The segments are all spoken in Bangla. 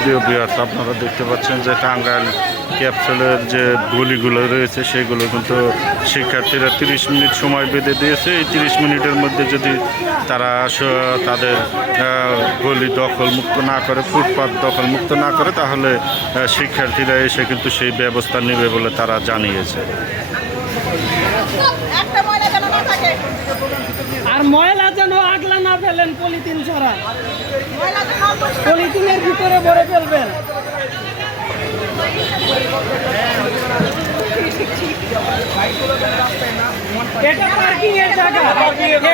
প্রিয় বিয়ার্স আপনারা দেখতে পাচ্ছেন যে টাঙ্গাইল ক্যাপসুলের যে গলিগুলো রয়েছে সেগুলো কিন্তু শিক্ষার্থীরা তিরিশ মিনিট সময় বেঁধে দিয়েছে। এই তিরিশ মিনিটের মধ্যে যদি তারা তাদের গলি দখল মুক্ত না করে ফুটপাত দখল মুক্ত না করে তাহলে শিক্ষার্থীরা এসে কিন্তু সেই ব্যবস্থা নেবে বলে তারা জানিয়েছে। আর ময়লা যেন আগলা না ফেলেন পলিথিন ছাড়া। পলিথিনের ভিতরে ভরে ফেলবেন। এটা পার্কিং এর জায়গা।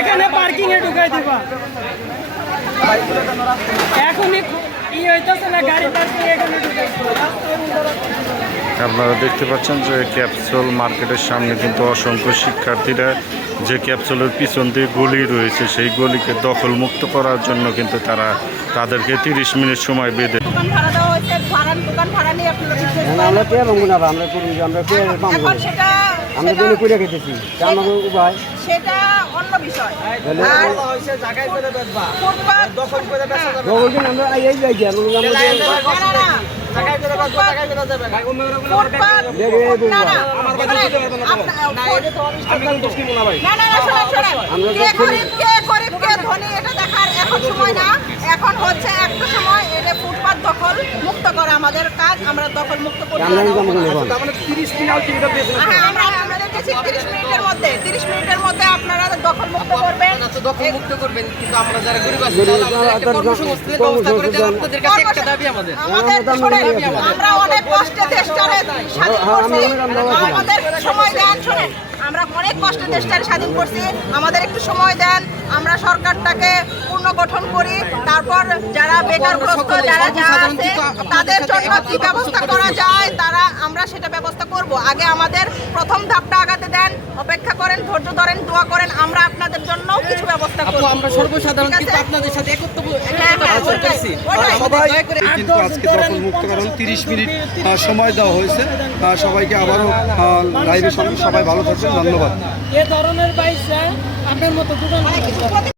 এখানে পার্কিং এ ঢুকাই দিবা। এখনই আপনারা দেখতে পাচ্ছেন যে ক্যাপসুল মার্কেটের সামনে কিন্তু অসংখ্য শিক্ষার্থীরা যে ক্যাপসুলের পিছন দিয়ে গলি রয়েছে সেই গলিকে দখল মুক্ত করার জন্য কিন্তু তারা তাদেরকে তিরিশ মিনিট সময় বেঁধে আমরা এখন হচ্ছে একটা সময় এটা ফুটপাত দখল মুক্ত করা আমাদের কাজ আমরা দখল মুক্ত করি আমরা তার মানে 30 দিন আলটিমেটা পেয়েছেন হ্যাঁ, আমরা আমাদের কাছে 30 মিনিটের মধ্যে 30 মিনিটের মধ্যে আপনারা দখল মুক্ত করবেন। দখল মুক্ত করবেন কিন্তু আমরা যারা গরিব আছি গরিব তাহলে আমাদের একটা তারা- কর্মসংস্থানের ব্যবস্থা করে দেওয়া আপনাদের কাছে একটা দাবি আমাদের। আমাদের আমরা তো শোনেন, দাবি আমাদের। আমরা অনেক কষ্টে স্বাধীন হ্যাঁ, দাবি আমাদের সময় দেন শোনেন আমরা অনেক কষ্টে দেশটাকে স্বাধীন করছি আমাদের একটু সময় দেন আমরা সরকারটাকে পুনর্গঠন করি তারপর যারা বেকারগ্রস্ত যারা যা আছে তাদের জন্য কি ব্যবস্থা করা যায় তারা আমরা সেটা ব্যবস্থা করব। আগে আমাদের প্রথম ধাপটা আগাতে দেন অপেক্ষা ধৈর্য ধরেন দোয়া করেন আমরা আপনাদের জন্য কিছু ব্যবস্থা করব। আমরা সর্বসাধারণ কিন্তু আপনাদের সাথে হ্যাঁ, হ্যাঁ, কিন্তু আজকে দখল মুক্ত কারণ তিরিশ মিনিট সময় দেওয়া হয়েছে। সবাইকে আবারও লাইভের সঙ্গে সবাই ভালো থাকবেন ধন্যবাদ। এ ধরনের আপনার মতো